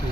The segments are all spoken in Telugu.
టూ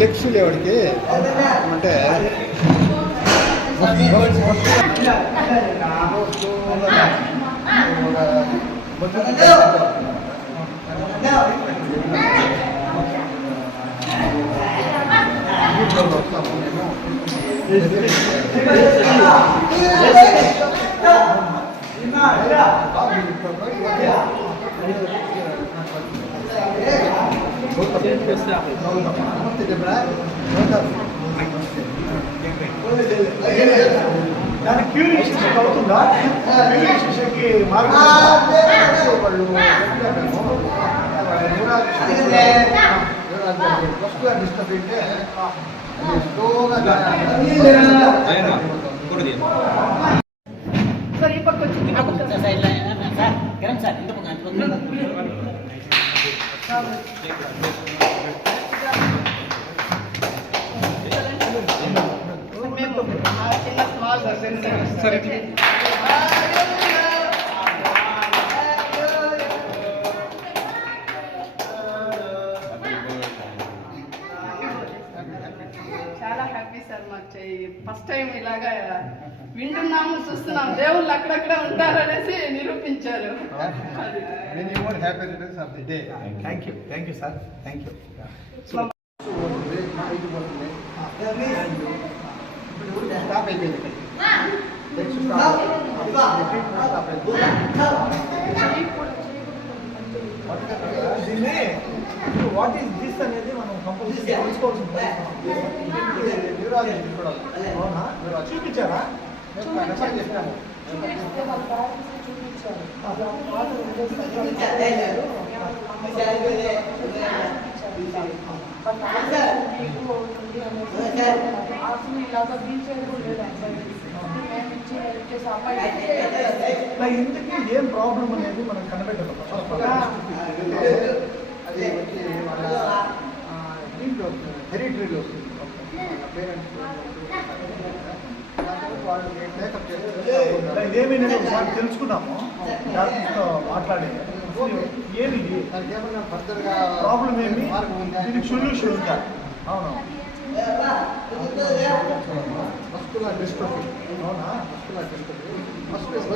లెగ్స్ లేవాడికి అంటే దానికి క్యూరియేషన్ అవుతుందా? క్యూరియేషన్కి మార్గం డిస్టర్బ్ అయితే స్లోగా సార్ ఈ పక్క వచ్చింది చిన్న స్మాల్ సరే చాలా హ్యాపీ సార్ మాకు ఫస్ట్ టైం ఇలాగా వింటున్నాము చూస్తున్నాము దేవుళ్ళు అక్కడక్కడ ఉంటారనేసి నిరూపించారు. Thank you sir, thank you. What is this అనేది మనం కంపల్సరీ తెలుసుకోవాల్సి ఉంటుంది. చూపించారా? చెప్పాము ఇంతకీ ఏం ప్రాబ్లం అనేది మనం కనిపెట్టాలి. అది దీంట్లో హెరిటరీలో వస్తుంది. పేరెంట్స్ ఇదేమీ ఒకసారి తెలుసుకున్నాము, డాక్టర్స్తో మాట్లాడి ఏమి దానికి ఏమన్నా ఫర్దర్గా ప్రాబ్లం ఏమి దీనికి సొల్యూషన్ ఉందా? అవును, మస్కులర్ డిస్ట్రోఫీ. అవునా, muscular dystrophy. Muscular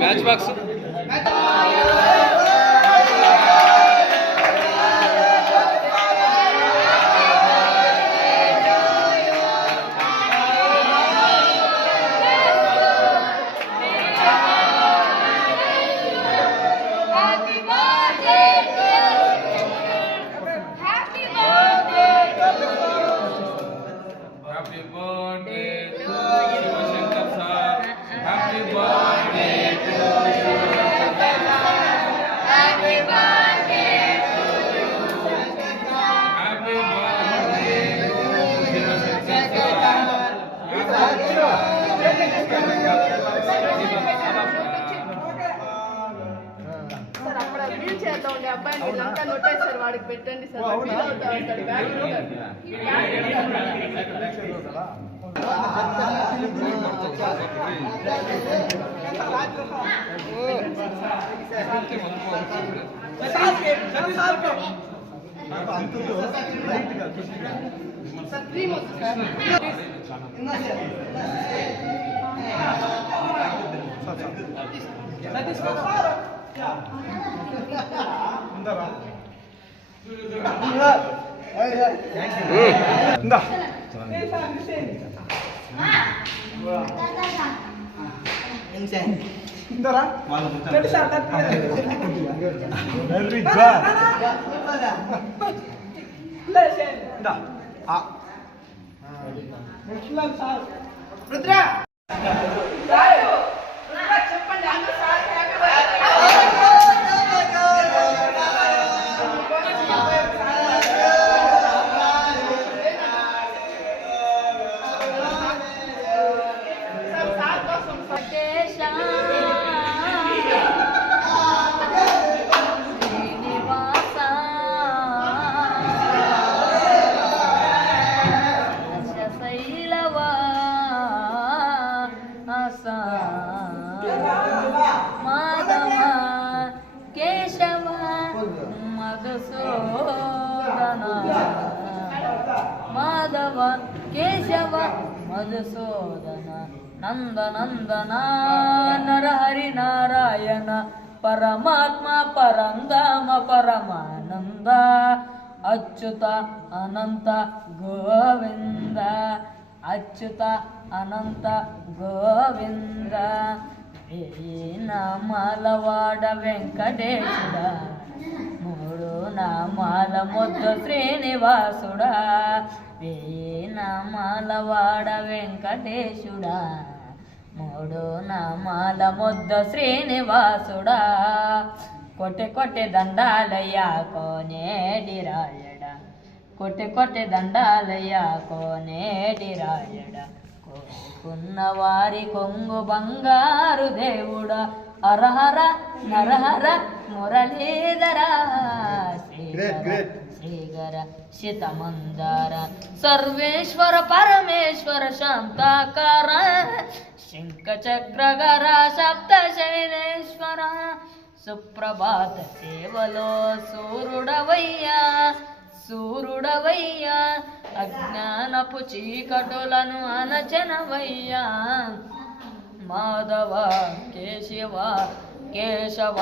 match box Happy birthday to Shivashankar sir. Happy వాడికి పెట్టండి సార్ ఓ, అవునా? ఫీల్ అవుతా ఉంటాడు. బ్యాగ్ సార్ క్రీమ్ వద్దు సార్. ఉందరా ఇందా ఇందరా వెరీ గుడ్ ఇందా రుద్ర రాయు. రుద్ర చెప్పండి అందరూ సార్ హ్యాపీ సార్ సార్ కోసం మాధవ కేశవ మధుసూదన నందనందన నరహరి నారాయణ పరమాత్మ పరంధామ పరమానంద అచ్యుత అనంత గోవింద అచ్యుత అనంత గోవింద వేయి నామాలవాడ వెంకటేశుడా మూడు నామాల ముద్దు శ్రీనివాసుడా వేయి నామాలవాడ వెంకటేశుడా మూడు నామాల ముద్దు శ్రీనివాసుడా కొట్టె కొట్టె దండాలయ్యా కోనేటి రాయడ కొట్టె కొట్టె దండాలయ్యా కోనేటి రాయడ కోరుకున్న వారి కొంగు బంగారు దేవుడా హరహర నరహర మురళీధర శ్రీగర శితమందార సర్వేశ్వర పరమేశ్వర శాంతాకార శంఖ చక్రగర సప్త శైలేశ్వర సుప్రభాత సేవలో సూరుడవయ్యా అజ్ఞానపు చీకటులను అనచనవయ్యా మాధవ కేశవ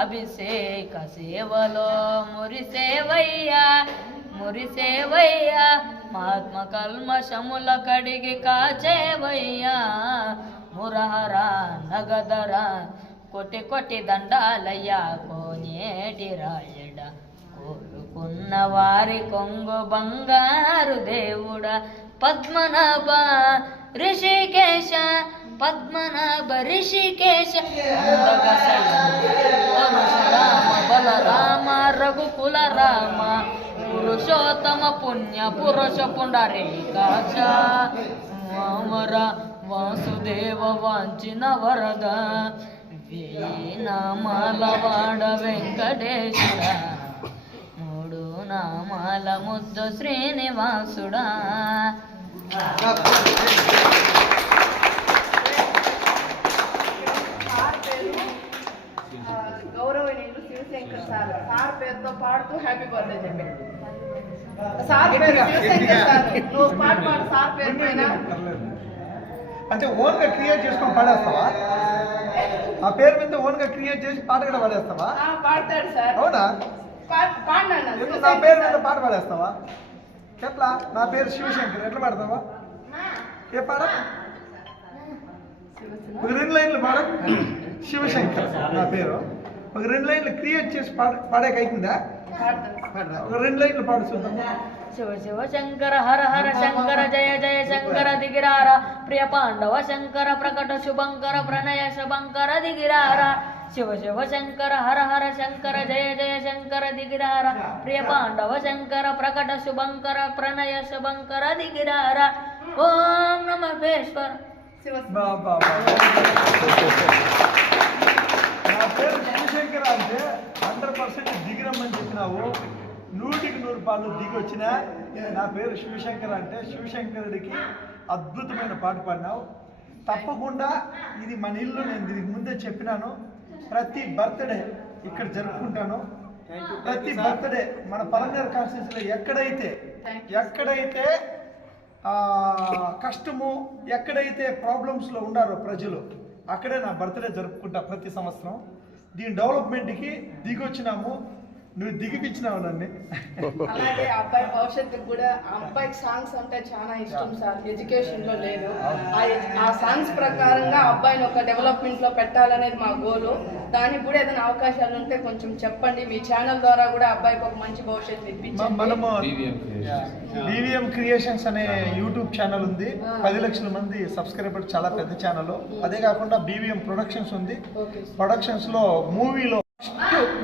అభిషేక సేవలో మురిసేవయ్యా మహాత్మ కల్మషముల కడిగి కాచేవయ్యా మురహర నగదర కొట్టి కొట్టి దండాలయ్యా కోనేటి రాయడ కోరుకున్న వారి కొంగు బంగారు దేవుడా పద్మనాభ ఋషికేశ పద్మనాభ ఋషికేశ పరశురామ బలరామ రఘుకుల రామ పురుషోత్తమ పుణ్య పురుష పుండరీకాక్ష వామర వాసుదేవ వాంచిన వరద వేయి నామాల వాడ వెంకటేశుడా మూడు నామాల ముద్దు శ్రీనివాసుడా గౌరవనీయులు శివశంకర్ సార్ సార్ పేరుతో పాడుతూ హ్యాపీ బర్త్డే చెప్పండి. సార్ పేరు శివశంకర్ సార్. నువ్వు పాట పాడు సార్ పేరు పైన. అంటే ఓన్ గా క్రియేట్ చేసుకొని పాడేస్తావా? ఆ పేరు మీద ఓన్ గా క్రియేట్ చేసి పాట కూడా పాడేస్తావా? పాడతాడు సార్. అవునా? పాడినా నా పేరు మీద పాట పాడేస్తావా? ఎట్లా? నా పేరు శివశంకర్ ఎట్లా పాడతావా? ఏ పాడ? ఒక 2 లైన్లు పాడ. శివశంకర్ నా పేరు. ఒక 2 లైన్లు క్రియేట్ చేసి పాడేకైతుందా? ఒక 2 లైన్లు పాడు చూద్దాం. శివ శివ శంకర హర హర శంకర జయ జయ శంకర దిగిరార ప్రియ పాండవ శంకర ప్రకట శుభంకర ప్రణయ శుభంకర దిగిరార శివ శివ శంకర హర హర శంకర జయ జయ శంకర దిగిరార ప్రియ పాండవ శంకర ప్రకట శుభంకర ప్రణయ శుభంకర దిగిరార ఓం నమః బాబా నా పేరు శివశంకర్ అంటే 100% దిగిరమ్మని చెప్పినావు. వాళ్ళు దిగి వచ్చినా నా పేరు శివశంకర్ అంటే శివశంకరుడికి అద్భుతమైన పాట పాడినావు. తప్పకుండా ఇది మన ఇల్లు, నేను దీనికి ముందే చెప్పినాను. ప్రతి బర్త్డే ఇక్కడ జరుపుకుంటాను. ప్రతి బర్త్డే మన పలంనేరు కాన్స్టిట్యూన్సీలో ఎక్కడైతే కష్టము, ఎక్కడైతే ప్రాబ్లమ్స్లో ఉన్నారో ప్రజలు, అక్కడే నా బర్త్డే జరుపుకుంటా ప్రతి సంవత్సరం. దీని డెవలప్మెంట్కి దిగొచ్చినాము, నువ్వు దిగిపించినావు నన్ను. అలాగే అబ్బాయి భవిష్యత్తుకు కూడా అబ్బాయికి సాంగ్స్ అంటే చాలా ఇష్టం సార్. ఎడ్యుకేషన్ లో లేదు, ఆ సాంగ్స్ ప్రకారంగా అబ్బాయిని ఒక డెవలప్మెంట్ లో పెట్టాలనేది మా గోలు. దానికి కూడా ఏదైనా అవకాశాలు ఉంటే కొంచెం చెప్పండి. మీ ఛానల్ ద్వారా కూడా అబ్బాయికి ఒక మంచి భవిష్యత్తు ఇప్పించండి. మనము BVM క్రియేషన్స్ అనే యూట్యూబ్ ఛానల్ ఉంది, 10 లక్షల మంది సబ్స్క్రైబర్, చాలా పెద్ద ఛానల్. అదే కాకుండా BVM ప్రొడక్షన్స్ ఉంది. ప్రొడక్షన్స్ లో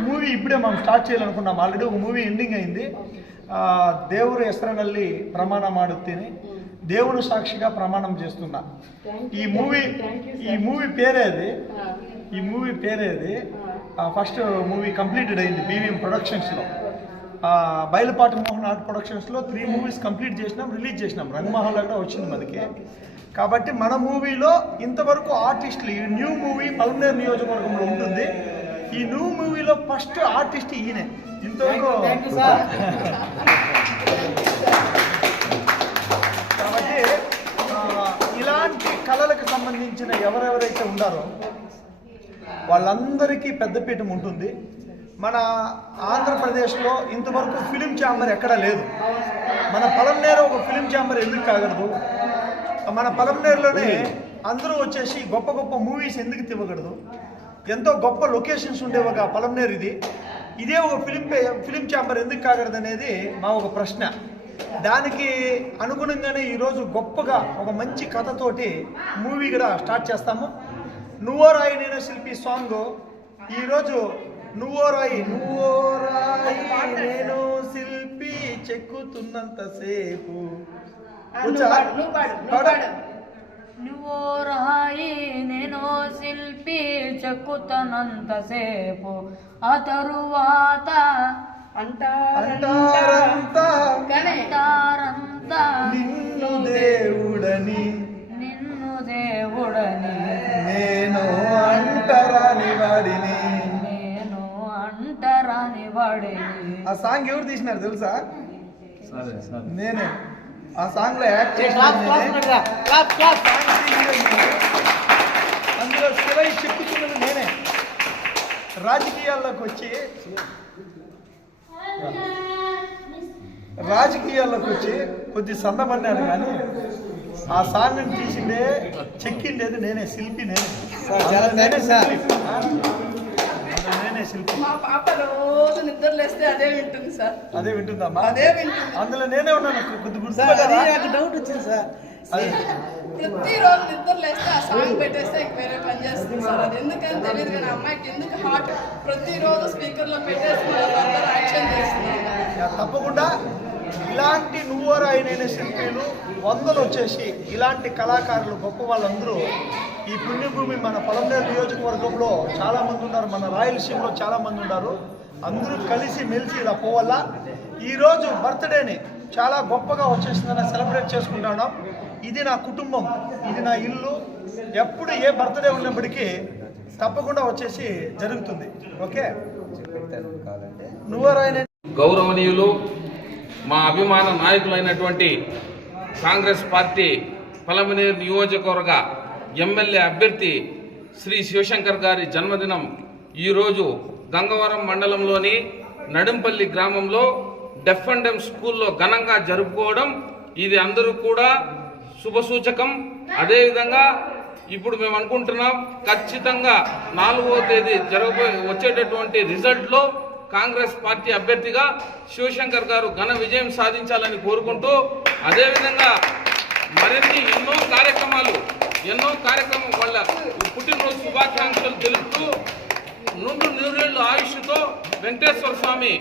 మూవీ ఇప్పుడే మనం స్టార్ట్ చేయాలనుకున్నాం. ఆల్రెడీ ఒక మూవీ ఎండింగ్ అయింది. దేవుడు ಹೆಸರಿನಲ್ಲಿ ప్రమాణ ಮಾಡುತ್ತೀನಿ, దేవుని సాక్షిగా ప్రమాణం చేస్తున్నా. ఈ మూవీ పేరేది ఫస్ట్ మూవీ కంప్లీటెడ్ అయింది BVM ప్రొడక్షన్స్లో. బయలుపాటి మోహన్ ఆర్ట్ ప్రొడక్షన్స్లో 3 మూవీస్ కంప్లీట్ చేసినాం, రిలీజ్ చేసినాం. రంగమహల్లో కూడా వచ్చింది మనకి. కాబట్టి మన మూవీలో ఇంతవరకు ఆర్టిస్టులు, ఈ న్యూ మూవీ పల్మనేరు నియోజకవర్గంలో ఉంటుంది. ఈ న్యూ మూవీలో ఫస్ట్ ఆర్టిస్ట్ ఈయనే. ఇంతవరకు కాబట్టి ఇలాంటి కళలకు సంబంధించిన ఎవరెవరైతే ఉన్నారో వాళ్ళందరికీ పెద్దపీఠం ఉంటుంది. మన ఆంధ్రప్రదేశ్లో ఇంతవరకు ఫిలిం ఛాంబర్ ఎక్కడా లేదు. మన పలంనేరు ఒక ఫిలిం ఛాంబర్ ఎందుకు కాగలదు? మన పలంనేరులోనే అందరూ వచ్చేసి గొప్ప గొప్ప మూవీస్ ఎందుకు తివ్వకూడదు? ఎంతో గొప్ప లొకేషన్స్ ఉండేవి ఒక పలంనేరు. ఇదే ఒక ఫిలిం ఛాంబర్ ఎందుకు కాగలదు అనేది మా ఒక ప్రశ్న. దానికి అనుగుణంగానే ఈరోజు గొప్పగా ఒక మంచి కథతోటి మూవీ కూడా స్టార్ట్ చేస్తాము. నువ్వో రాయి నేను శిల్పి సాంగ్ ఈరోజు నువ్వో రాయి నేను శిల్పి చెక్కుతున్నంతసేపు. నువ్వో రాయి నేను శిల్పి చెక్కుతానంతసేపు, ఆ తరువాత అంటారంతా నిన్ను దేవుడని నేను అంటరాని వాడిని. ఆ సాంగ్ ఎవరు తీసినారు తెలుసా? నేనే. ఆ సాంగ్ లో యాక్ట్ అందులో శివై చెప్పుతున్నది నేనే. రాజకీయాల్లోకి వచ్చి కొద్ది సన్నబడినాడు, కానీ ఆ సాంగ్ తీసిండే చెక్కిండేది నేనే, శిల్పి నేనే శిల్పి. మా పాప రోజు నిద్రలేస్తే అదే వింటుంది సార్. అదే వింటుందమ్మా? అదే వింటుంది. అందులో నేనే ఉన్నాను. డౌట్ వచ్చింది సార్. ప్రతిరోజు నిద్రలేస్తే ఆ సాంగ్ పెట్టేస్తే వేరే పని చేస్తుంది సార్. అది ఎందుకని తెలియదు, కానీ అమ్మాయికి ఎందుకు హార్ట్ ప్రతిరోజు స్పీకర్లో పెట్టేసుకుని అందరూ యాక్షన్ చేస్తున్నారు. తప్పకుండా ఇలాంటి నువ్వోరాయి నేనే శిల్పీలు వందలు వచ్చేసి ఇలాంటి కళాకారులు గొప్ప వాళ్ళందరూ ఈ పుణ్యభూమి మన పలంనేరు నియోజకవర్గంలో చాలామంది ఉన్నారు, మన రాయలసీమలో చాలామంది ఉన్నారు. అందరూ కలిసి మెలిసి ఇలా పోవాలా. ఈరోజు బర్త్డేని చాలా గొప్పగా వచ్చేసిందని సెలబ్రేట్ చేసుకుంటున్నాం. ఇది నా కుటుంబం, ఇది నా ఇల్లు. ఎప్పుడు ఏ బర్త్డే ఉన్నప్పటికీ తప్పకుండా వచ్చేసి జరుగుతుంది. ఓకే, నువ్వోరాయి గౌరవనీయులు, మా అభిమాన నాయకులైనటువంటి కాంగ్రెస్ పార్టీ పలమనేరు నియోజకవర్గ ఎమ్మెల్యే అభ్యర్థి శ్రీ శివశంకర్ గారి జన్మదినం ఈరోజు గంగవరం మండలంలోని నడింపల్లి గ్రామంలో డెఫ్ అండ్ డెమ్ స్కూల్లో ఘనంగా జరుపుకోవడం ఇది అందరూ కూడా శుభసూచకం. అదేవిధంగా ఇప్పుడు మేము అనుకుంటున్నాం, ఖచ్చితంగా 4వ తేదీ వచ్చేటటువంటి రిజల్ట్లో కాంగ్రెస్ పార్టీ అభ్యర్థిగా శివశంకర్ గారు ఘన విజయం సాధించాలని కోరుకుంటూ, అదేవిధంగా మరిన్ని ఎన్నో కార్యక్రమాలు వాళ్ళ పుట్టినరోజు శుభాకాంక్షలు తెలుపుతూ నుండు నూరేళ్లు ఆయుష్తో వెంకటేశ్వర స్వామి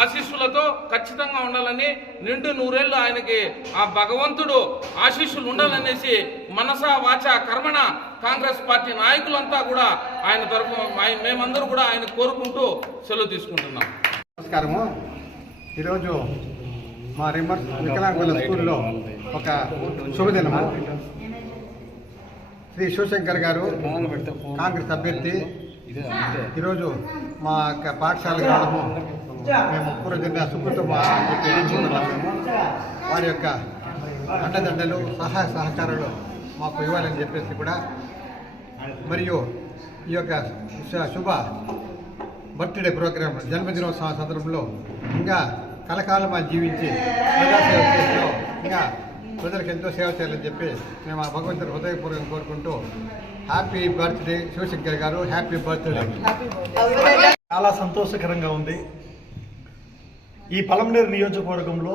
ఆశీస్సులతో ఖచ్చితంగా ఉండాలని, నిండు 100 ఏళ్ళు ఆయనకి ఆ భగవంతుడు ఆశీస్సులు ఉండాలనేసి మనసా వాచ కర్మణ కాంగ్రెస్ పార్టీ నాయకులంతా కూడా ఆయన తరఫు మేమందరూ కూడా ఆయన కోరుకుంటూ సెలవు తీసుకుంటున్నాం. నమస్కారము. ఈరోజు మా రిమర్స్ వికలాంగుల స్కూల్లో ఒక శుభదినము. శ్రీ శివశంకర్ గారు కాంగ్రెస్ అభ్యర్థి ఈరోజు మా యొక్క పాఠశాల రావడము మేము పూర్వజంగా సుకృతం మేము వారి యొక్క అండదండలు సహాయ సహకారాలు మాకు ఇవ్వాలని చెప్పేసి కూడా, మరియు ఈ యొక్క శుభ బర్త్డే ప్రోగ్రాం జన్మదినోత్సవ సందర్భంలో ఇంకా కలకాలం జీవించి ప్రజాసేవ చేస్తూ ఇంకా ప్రజలకు ఎంతో సేవ చేయాలని చెప్పి మేము ఆ భగవంతుని హృదయపూర్వకంగా కోరుకుంటూ హ్యాపీ బర్త్డే శివశంకర్ గారు, హ్యాపీ బర్త్డే. చాలా సంతోషకరంగా ఉంది. ఈ పలమనేరు నియోజకవర్గంలో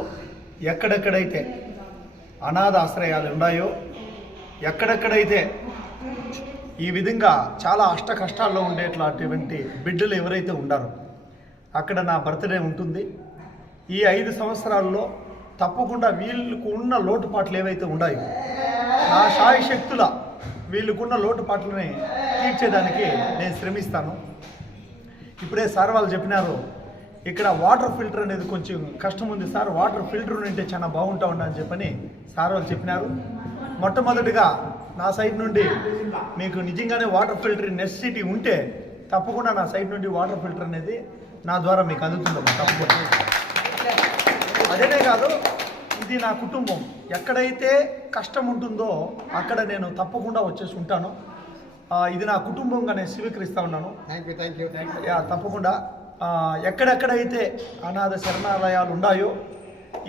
ఎక్కడెక్కడైతే అనాథ ఆశ్రయాలు ఉన్నాయో, ఎక్కడెక్కడైతే ఈ విధంగా చాలా అష్ట కష్టాల్లో ఉండేట్లాంటి బిడ్డలు ఎవరైతే ఉండారో అక్కడ నా బర్త్డే ఉంటుంది. ఈ 5 సంవత్సరాల్లో తప్పకుండా వీళ్ళకు ఉన్న లోటుపాట్లు ఏవైతే ఉన్నాయో నా శాయశక్తుల వీళ్ళకున్న లోటుపాట్లని తీర్చేదానికి నేను శ్రమిస్తాను. ఇప్పుడే సార్ వాళ్ళు చెప్పినారు, ఇక్కడ వాటర్ ఫిల్టర్ అనేది కొంచెం కష్టం ఉంది సార్, వాటర్ ఫిల్టర్ ఉంటే చాలా బాగుంటా అని చెప్పని సార్ వాళ్ళు చెప్పినారు. మొట్టమొదటిగా నా సైడ్ నుండి మీకు నిజంగానే వాటర్ ఫిల్టర్ నెసెసిటీ ఉంటే తప్పకుండా నా సైడ్ నుండి వాటర్ ఫిల్టర్ అనేది నా ద్వారా మీకు అందుతుంది తప్పకుండా. అదేనే కాదు, ఇది నా కుటుంబం. ఎక్కడైతే కష్టం ఉంటుందో అక్కడ నేను తప్పకుండా వచ్చేసి ఉంటాను. ఇది నా కుటుంబంగా నేను స్వీకరిస్తూ ఉన్నాను. Thank you. తప్పకుండా ఎక్కడెక్కడైతే అనాథ శరణాలయాలు ఉన్నాయో,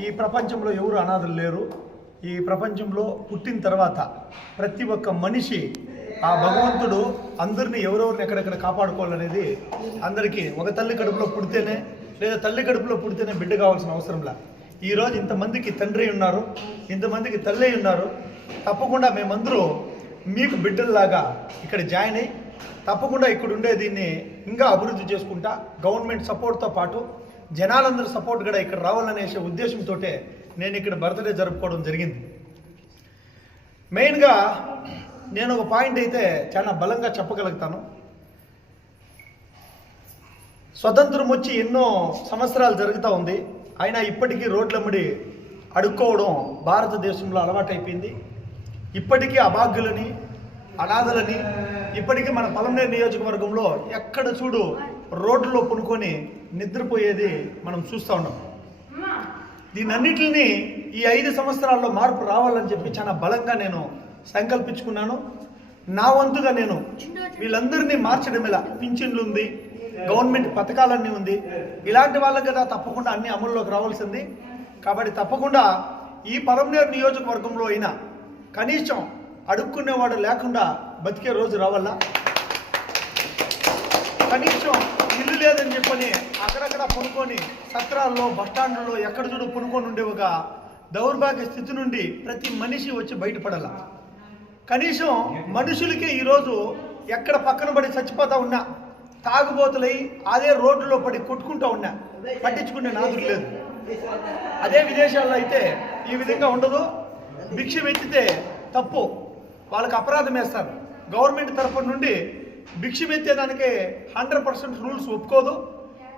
ఈ ప్రపంచంలో ఎవరు అనాథలు లేరు. ఈ ప్రపంచంలో పుట్టిన తర్వాత ప్రతి ఒక్క మనిషి ఆ భగవంతుడు అందరినీ ఎవరెవరిని ఎక్కడెక్కడ కాపాడుకోవాలనేది అందరికీ ఒక తల్లి కడుపులో పుడితేనే, లేదా తల్లి కడుపులో పుడితేనే బిడ్డ కావాల్సిన అవసరంలా. ఈరోజు ఇంతమందికి తండ్రి ఉన్నారు, ఇంతమందికి తల్లి ఉన్నారు. తప్పకుండా మేమందరూ మీకు బిడ్డల్లాగా ఇక్కడ జాయిన్ అయ్యి తప్పకుండా ఇక్కడ ఉండే దీన్ని ఇంకా అభివృద్ధి చేసుకుంటా, గవర్నమెంట్ సపోర్ట్తో పాటు జనాలందరూ సపోర్ట్ కూడా ఇక్కడ రావాలనే ఉద్దేశంతో నేను ఇక్కడ బర్త్డే జరుపుకోవడం జరిగింది. మెయిన్గా నేను ఒక పాయింట్ అయితే చాలా బలంగా చెప్పగలుగుతాను. స్వతంత్రం వచ్చి ఎన్నో సంవత్సరాలు జరుగుతూ ఉంది, అయినా ఇప్పటికీ రోడ్లమ్మడి అడుక్కోవడం భారతదేశంలో అలవాటైపోయింది. ఇప్పటికీ అభాగ్యులని, అనాథలని ఇప్పటికీ మన పలమనేరు నియోజకవర్గంలో ఎక్కడ చూడు రోడ్లలో పునుకొని నిద్రపోయేది మనం చూస్తూ ఉన్నాం. దీనన్నిటిని ఈ 5 సంవత్సరాల్లో మార్పు రావాలని చెప్పి చాలా బలంగా నేను సంకల్పించుకున్నాను. నా వంతుగా నేను వీళ్ళందరినీ మార్చడం ఇలా పింఛన్లు ఉంది, గవర్నమెంట్ పథకాలన్నీ ఉంది, ఇలాంటి వాళ్ళకి కదా తప్పకుండా అన్ని అమల్లోకి రావాల్సింది. కాబట్టి తప్పకుండా ఈ పలమనేరు నియోజకవర్గంలో అయినా కనీసం అడుక్కునేవాడు లేకుండా బతికే రోజు రావాలా. కనీసం ఇల్లు లేదని చెప్పని అక్కడక్కడ పునుకొని సత్రాల్లో, బస్టాండ్లలో ఎక్కడ చూడు పునుకొని ఉండే ఒక దౌర్భాగ్య స్థితి నుండి ప్రతి మనిషి వచ్చి బయటపడాల. కనీసం మనుషులకే ఈరోజు ఎక్కడ పక్కన పడి చచ్చిపోతా ఉన్నా, తాగుబోతులై అదే రోడ్లలో పడి కొట్టుకుంటూ ఉన్నా పట్టించుకునే నాదుడు లేదు. అదే విదేశాల్లో అయితే ఈ విధంగా ఉండదు. భిక్ష వెచ్చితే తప్పు, వాళ్ళకి అపరాధం వేస్తారు. గవర్నమెంట్ తరఫు నుండి భిక్ష ఎత్తేదానికి 100% రూల్స్ ఒప్పుకోదు.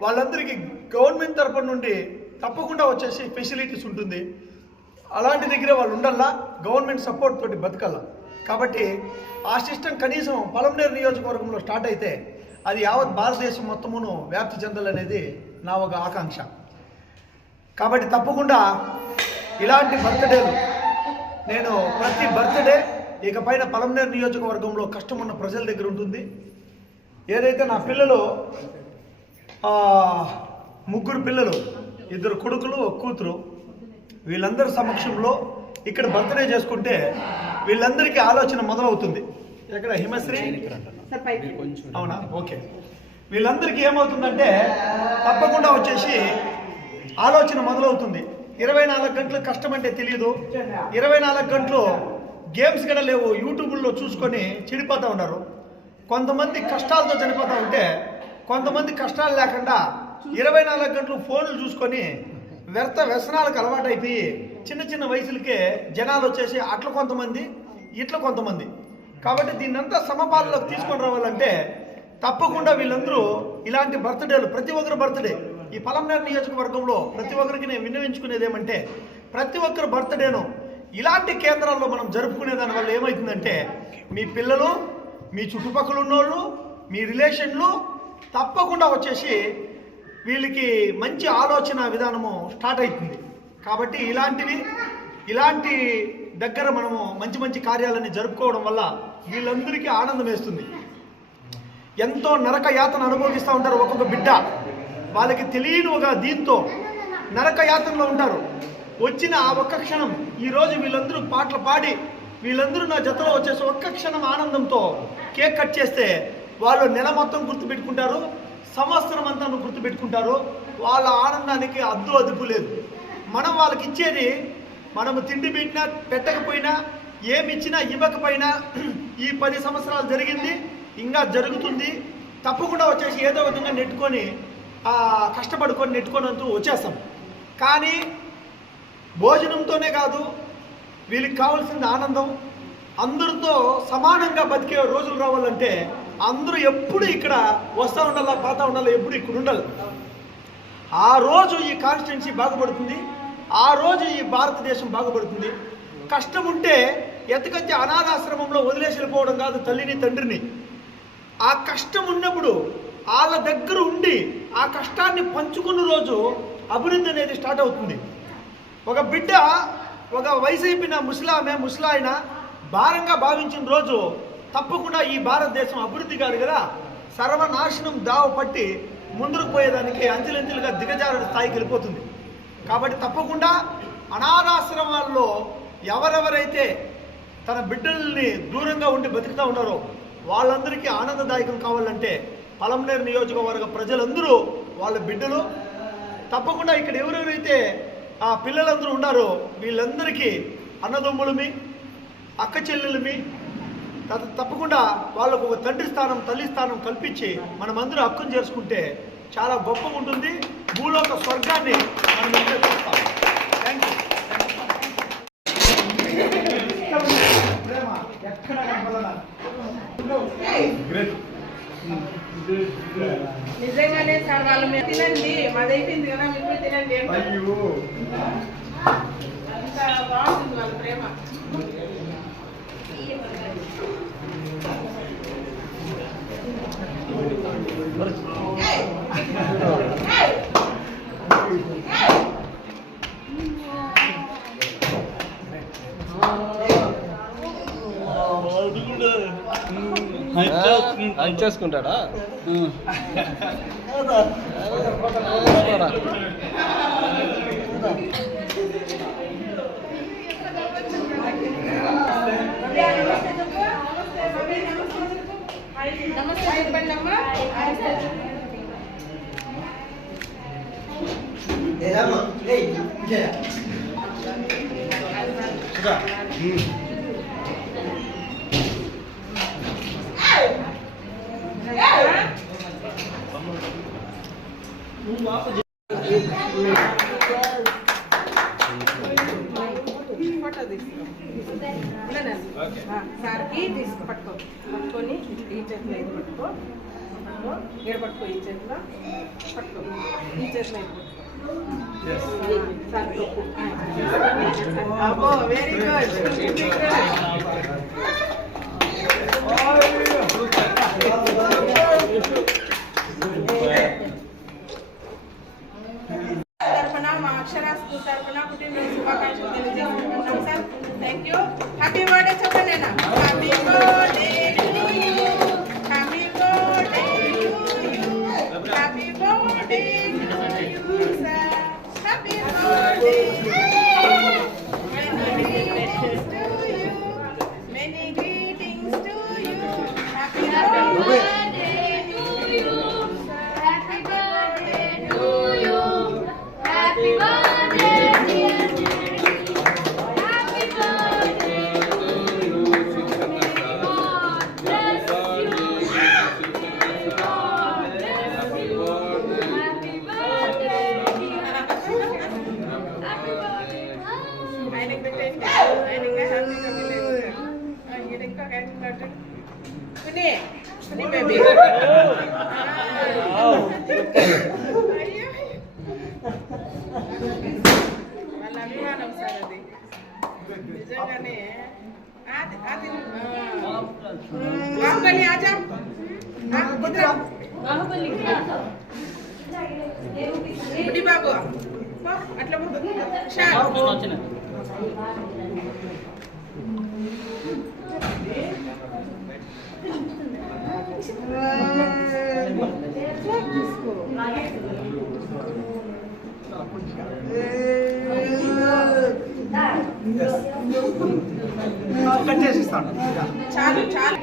వాళ్ళందరికీ గవర్నమెంట్ తరఫు నుండి తప్పకుండా వచ్చేసి ఫెసిలిటీస్ ఉంటుంది. అలాంటి దగ్గరే వాళ్ళు ఉండాలా, గవర్నమెంట్ సపోర్ట్ తోటి బతకాల. కాబట్టి ఆ సిస్టమ్ కనీసం పలమనేరు నియోజకవర్గంలో స్టార్ట్ అయితే అది యావత్ భారతదేశం మొత్తమును వ్యాప్తి చెందాలనేది నా ఒక ఆకాంక్ష. కాబట్టి తప్పకుండా ఇలాంటి బర్త్డేలు నేను ప్రతి బర్త్డే ఇకపైన పలమనేరు నియోజకవర్గంలో కష్టం ఉన్న ప్రజల దగ్గర ఉంటుంది. ఏదైతే నా పిల్లలు 3 పిల్లలు, 2 కొడుకులు, 1 కూతురు, వీళ్ళందరి సమక్షంలో ఇక్కడ బర్త్డే చేసుకుంటే వీళ్ళందరికీ ఆలోచన మొదలవుతుంది. ఎక్కడ హిమశ్రీ అవునా, ఓకే. వీళ్ళందరికీ ఏమవుతుందంటే తప్పకుండా వచ్చేసి ఆలోచన మొదలవుతుంది. 24 గంటలు కష్టం అంటే తెలియదు, 24 గంటలు గేమ్స్ కూడా లేవు, యూట్యూబ్లో చూసుకొని చెడిపోతూ ఉన్నారు. కొంతమంది కష్టాలతో చనిపోతూ ఉంటే కొంతమంది కష్టాలు లేకుండా 24 గంటలు ఫోన్లు చూసుకొని వ్యర్థ వ్యసనాలకు అలవాటు అయిపోయి చిన్న చిన్న వయసులకే జనాలు వచ్చేసి అట్లా కొంతమంది, ఇట్లా కొంతమంది. కాబట్టి దీన్నంతా సమపాలనలోకి తీసుకొని రావాలంటే తప్పకుండా వీళ్ళందరూ ఇలాంటి బర్త్డేలు, ప్రతి ఒక్కరు బర్త్డే ఈ పలమనేరు నియోజకవర్గంలో ప్రతి ఒక్కరికి నేను విన్నవించుకునేది ఏమంటే, ప్రతి ఒక్కరు బర్త్డేను ఇలాంటి కేంద్రాల్లో మనం జరుపుకునే దానివల్ల ఏమవుతుందంటే, మీ పిల్లలు, మీ చుట్టుపక్కల ఉన్నోళ్ళు, మీ రిలేషన్లు తప్పకుండా వచ్చేసి వీళ్ళకి మంచి ఆలోచన విధానము స్టార్ట్ అవుతుంది. కాబట్టి ఇలాంటి దగ్గర మనము మంచి మంచి కార్యాలన్నీ జరుపుకోవడం వల్ల వీళ్ళందరికీ ఆనందం వేస్తుంది. ఎంతో నరక యాతన అనుభవిస్తూ ఉంటారు ఒక్కొక్క బిడ్డ, వాళ్ళకి తెలియని ఒక దీంతో నరక యాతనలో ఉంటారు. వచ్చిన ఆ ఒక్క క్షణం, ఈరోజు వీళ్ళందరూ పాటలు పాడి వీళ్ళందరూ నా జతలో వచ్చేసి ఒక్క క్షణం ఆనందంతో కేక్ కట్ చేస్తే వాళ్ళు నెల మొత్తం గుర్తుపెట్టుకుంటారు, సంవత్సరం అంతా గుర్తుపెట్టుకుంటారు. వాళ్ళ ఆనందానికి అదుపు లేదు. మనం వాళ్ళకి ఇచ్చేది, మనము తిండి పెట్టినా పెట్టకపోయినా, ఏమిచ్చినా ఇవ్వకపోయినా, ఈ 10 సంవత్సరాలు జరిగింది, ఇంకా జరుగుతుంది, తప్పకుండా వచ్చేసి ఏదో విధంగా నెట్టుకొని కష్టపడుకొని నెట్టుకొని అంటూ వచ్చేస్తాం. కానీ భోజనంతోనే కాదు, వీళ్ళకి కావాల్సిన ఆనందం, అందరితో సమానంగా బతికే రోజులు రావాలంటే అందరూ ఎప్పుడు ఇక్కడ వస్తూ ఉండాలా, పోతా ఉండాలి, ఎప్పుడు ఇక్కడ ఉండాలి. ఆ రోజు ఈ కాన్స్టిట్యున్సీ బాగుపడుతుంది, ఆ రోజు ఈ భారతదేశం బాగుపడుతుంది. కష్టం ఉంటే ఎతకచ్చి అనాథాశ్రమంలో వదిలేసి వెళ్ళిపోవడం కాదు తల్లిని తండ్రిని. ఆ కష్టం ఉన్నప్పుడు వాళ్ళ దగ్గర ఉండి ఆ కష్టాన్ని పంచుకున్న రోజు అభివృద్ధి అనేది స్టార్ట్ అవుతుంది. ఒక బిడ్డ, ఒక వయసు అయిపోయిన ముసలాయన భారంగా భావించిన రోజు తప్పకుండా ఈ భారతదేశం అభివృద్ధి కాదు కదా, సర్వనాశనం దావ పట్టి ముందుకు పోయేదానికి అంచెలంచెలుగా దిగజారుడు స్థాయికి వెళ్ళిపోతుంది. కాబట్టి తప్పకుండా అనాథాశ్రమాల్లో ఎవరెవరైతే తన బిడ్డల్ని దూరంగా ఉండి బతుకుతూ ఉన్నారో వాళ్ళందరికీ ఆనందదాయకం కావాలంటే పలమనేరు నియోజకవర్గ ప్రజలందరూ వాళ్ళ బిడ్డలు తప్పకుండా ఇక్కడ ఎవరెవరైతే ఆ పిల్లలందరూ ఉన్నారో వీళ్ళందరికీ అన్నదమ్ములమి, అక్క చెల్లెలమి తప్పకుండా వాళ్ళకు ఒక తండ్రి స్థానం, తల్లి స్థానం కల్పించి మనమందరూ హక్కును చేసుకుంటే చాలా గొప్పగా ఉంటుంది. భూలోక స్వర్గాన్ని మనం చూస్తాం. Thank you. నిజంగానే సార్, వాళ్ళు మీరు తినండి, మాది అయిపోయింది కదా, మీరు తినండి. అంత బాగుంటుంది వాళ్ళ ప్రేమ. చేసుకుంటాడా? నమస్తే చెప్పండి అమ్మా. సార్కి పట్టుకొని ఈ చేతిలో ఇది పట్టుకో, ఏడు పట్టుకో, ఈ చేతిలో పట్టుకో, ఈ చేతిలో ఇది పట్టుకో. Very good. తరఫున మా అక్షర స్కూల్ తరఫున పుట్టినరోజు శుభాకాంక్షలు తెలియజేస్తున్నాం sir. Thank you. Happy birthday చెప్పండి. Happy birthday to you, happy birthday to you, happy birthday to you sir, happy birthday. Many greetings to you, happy birthday to you, happy birthday to you, happy birthday dear Jenny, happy birthday to you, may God bless you, may God bless you, happy birthday dear, happy birthday. Ayning bettendi, ayning ga happy ga milegu. Ini baby. Baahubali आजा బాహుబలి बुढ़ी बाबू अट्ला शाल కట్ చేసిస్తాను. చాలు చాలు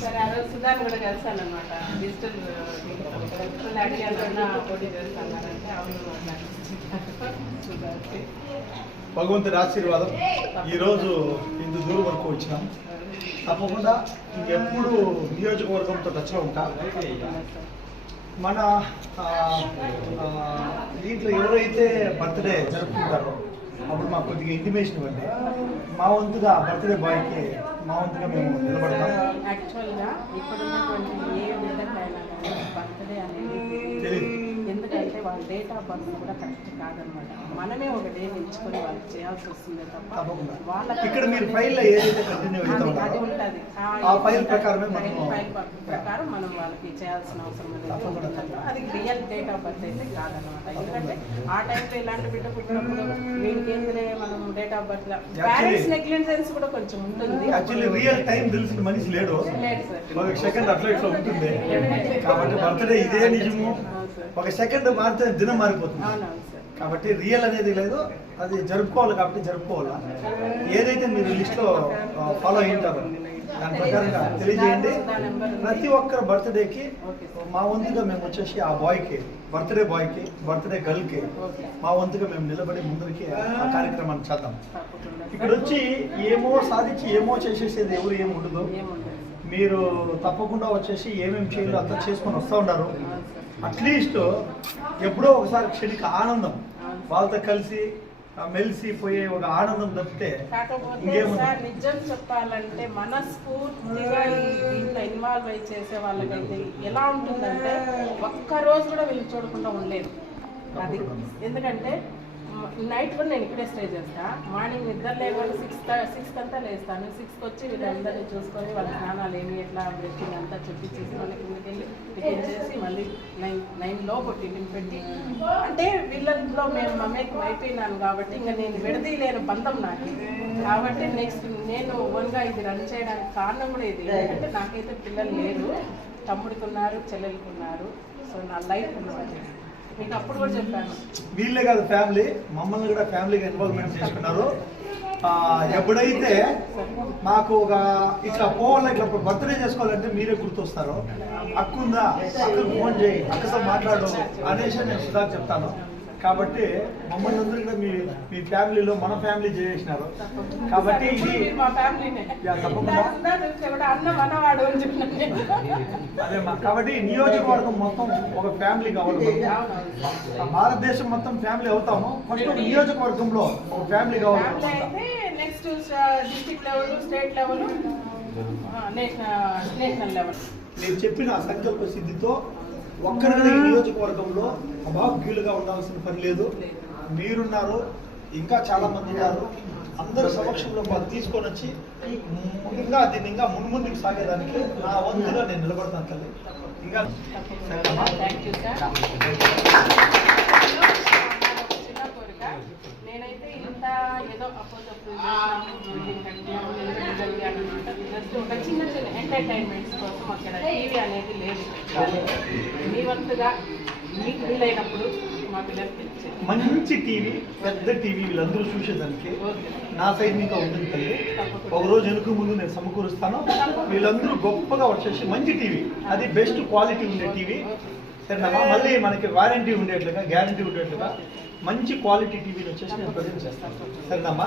సరే ఆ రోజు సుధాన్ కూడా కలిసాను అనమాట డిజిటల్ అడిగాను పోటీ చేస్తానంటే అవును సుధాకి భగవంతుడి ఆశీర్వాదం ఈరోజు ఇంత దూరం వరకు వచ్చినాం. తప్పకుండా ఎప్పుడు నియోజకవర్గంతో టచ్లో ఉంటా. మన దీంట్లో ఎవరైతే బర్త్డే జరుపుకుంటారో అప్పుడు మాకు కొద్దిగా ఇంటిమేషన్ ఇవ్వండి. మా వంతుగా బర్త్డే బాయ్కి మా వంతుగా మేము నిలబడతాం. యాక్చువల్గా ఇప్పుడున్నటువంటి ఏ విధంగా బర్త్డే అనేది తెలియదు, ఎందుకంటే వాళ్ళ డేట్ ఆఫ్ బర్త్ కూడా కరెక్ట్ కాదనమాట. మనమే ఒక డే ఎంచుకొని వాళ్ళకి చేయాల్సి వస్తుంది తప్ప తప్పకుండా వాళ్ళకి ఇక్కడ మీరు ఫైల్లో ఏదైతే కంటిన్యూ అవుతా అది ఉంటారో ఉంటుంది. ఆ ఫైల్ ప్రకారమే మనము ఫైల్ ప్రకారం మనం వాళ్ళకి చేయాల్సిన అవసరం లేదు. అది రియల్ డేట్ ఆఫ్ బర్త్ అయితే కాదనమాట. ఎందుకంటే ఆ టైంలో ఇలాంటి బిడ్డ పుట్టినప్పుడు వీళ్ళకి ఏంటంటే మనం date of birth parents negligence కూడా కొంచెం ఉంటుంది. యాక్చువల్లీ రియల్ టైం తెలిసిన మనిషి లేడు, లేదు సార్. ఒక సెకండ్ అట్లా ఇట్లా ఉంటుంది. కాబట్టి బర్త్డే ఇదే నిజము, ఒక సెకండ్ మారితే దినం మారిపోతుంది. అవునవును సార్. కాబట్టి రియల్ అనేది లేదు, అది జరుపుకోవాలి. కాబట్టి జరుపుకోవాలా ఏదైతే మీరు లిస్ట్లో ఫాలో అయి ఉంటారో దాని ప్రకారంగా తెలియజేయండి. ప్రతి ఒక్కరు బర్త్డేకి మా వంతుగా మేము వచ్చేసి ఆ బాయ్కి, బర్త్డే బాయ్కి, బర్త్డే గర్ల్కి మా వంతుగా మేము నిలబడి ముందరికి ఆ కార్యక్రమాన్ని చేద్దాం. ఇక్కడ వచ్చి ఏమో సాధించి ఏమో చేసేసేది ఎవరు ఏమి ఉండదు. మీరు తప్పకుండా వచ్చేసి ఏమేమి చేయాలో అంతా చేసుకొని వస్తూ ఉన్నారు. అట్లీస్ట్ ఎప్పుడో ఒకసారి క్షణిక ఆనందం వాళ్ళతో కలిసి మెలిసి పోయే ఒక ఆనందం తప్పితే కాకపోతే సార్ నిజం చెప్పాలంటే మనస్ఫూర్తిగా దీంట్లో ఇన్వాల్వ్ అయి చేసే వాళ్ళకైతే ఎలా ఉంటుందంటే ఒక్క రోజు కూడా వీళ్ళు చూడకుండా ఉండలేదు. అది ఎందుకంటే నైట్ కూడా నేను ఇక్కడే స్టే చేస్తాను. మార్నింగ్ నిద్ర లేకుండా 6 అంతా లేస్తాను. 6కి వచ్చి వీళ్ళందరినీ చూసుకొని వాళ్ళ స్నానాలు ఏమి ఎట్లా బ్రెస్టింగ్ అంతా చెప్పిచ్చేసి మళ్ళీ కిందకి వెళ్ళి టిఫిన్ చేసి మళ్ళీ 9 లోపు టిఫిన్ పెట్టి, అంటే వీళ్ళలో మేము మమేకం అయిపోయినాను కాబట్టి ఇంకా నేను విడదీయలేని బంధం నాకు. కాబట్టి నెక్స్ట్ నేను ఓన్గా ఇది రన్ చేయడానికి కారణం కూడా ఇది. ఎందుకంటే నాకైతే పిల్లలు లేరు, తమ్ముడికి ఉన్నారు, చెల్లెలికి ఉన్నారు. సో నా లైఫ్ అనమాట. మీకు అప్పుడు కూడా చెప్పాను, వీళ్ళే కాదు ఫ్యామిలీ, మమ్మల్ని కూడా ఫ్యామిలీగా ఇన్వాల్వ్మెంట్ చేసుకున్నారు. ఎప్పుడైతే మాకు ఒక ఇట్లా పోవాలి, ఇట్లా బర్త్డే చేసుకోవాలంటే మీరే గుర్తొస్తారు. అక్కుందా, అక్కకు ఫోన్ చేయి, అక్కతో మాట్లాడు అనేసి నేను సుధా చెప్తాను. కాబట్టి మమ్మల్ని అందరూ కూడా మీ ఫ్యామిలీలో మన ఫ్యామిలీ చేసినారు. కాబట్టి ఇది మా ఫ్యామిలీనే తప్పకుండా అన్న మనవాడు అని చెప్పిన అదే కాబట్టి నియోజకవర్గం మొత్తం ఒక ఫ్యామిలీ కావాలి. భారతదేశం మొత్తం ఫ్యామిలీ అవుతాము, ఫస్ట్ నియోజకవర్గంలో ఒక ఫ్యామిలీ కావాలి. అయితే next district level, state level, national level. నేను చెప్పిన సంకల్ప సిద్ధితో ఒక్కరిగా ఈ నియోజకవర్గంలో అభాగ్యులుగా ఉండాల్సిన పని లేదు. మీరున్నారు, ఇంకా చాలా మంది ఉన్నారు. అందరి సమక్షంలో మాకు తీసుకొని వచ్చి ఇంకా దీన్ని ఇంకా ముందుకు సాగేదానికి నా వంతుగా నేను నిలబడతాను తల్లి. ఇంకా చిన్న కోరిక, నేనైతే ఇంత ఏదో అపోజప్పుడు జస్ట్ ఒక చిన్న ఎంటర్టైన్మెంట్స్ కోసం అక్కడ టీవీ అనేది లేదు. మీ వంతుగా మీకు వీలైనప్పుడు మా పిల్లలకి మంచి టీవీ, పెద్ద టీవీ వీళ్ళందరూ చూసేదానికి నా సైడ్ ఇంకా ఉంటుంది తల్లి. ఒకరోజు వెనుక ముందు నేను సమకూరుస్తాను. వీళ్ళందరూ గొప్పగా వచ్చేసి మంచి టీవీ, అది బెస్ట్ క్వాలిటీ ఉండే టీవీ సరేనమ్మా, మళ్ళీ మనకి వారంటీ ఉండేట్లుగా, గ్యారంటీ ఉండేట్లుగా మంచి క్వాలిటీ టీవీలు వచ్చేసి నేను ప్రజెంట్ చేస్తాను. సరేనమ్మా.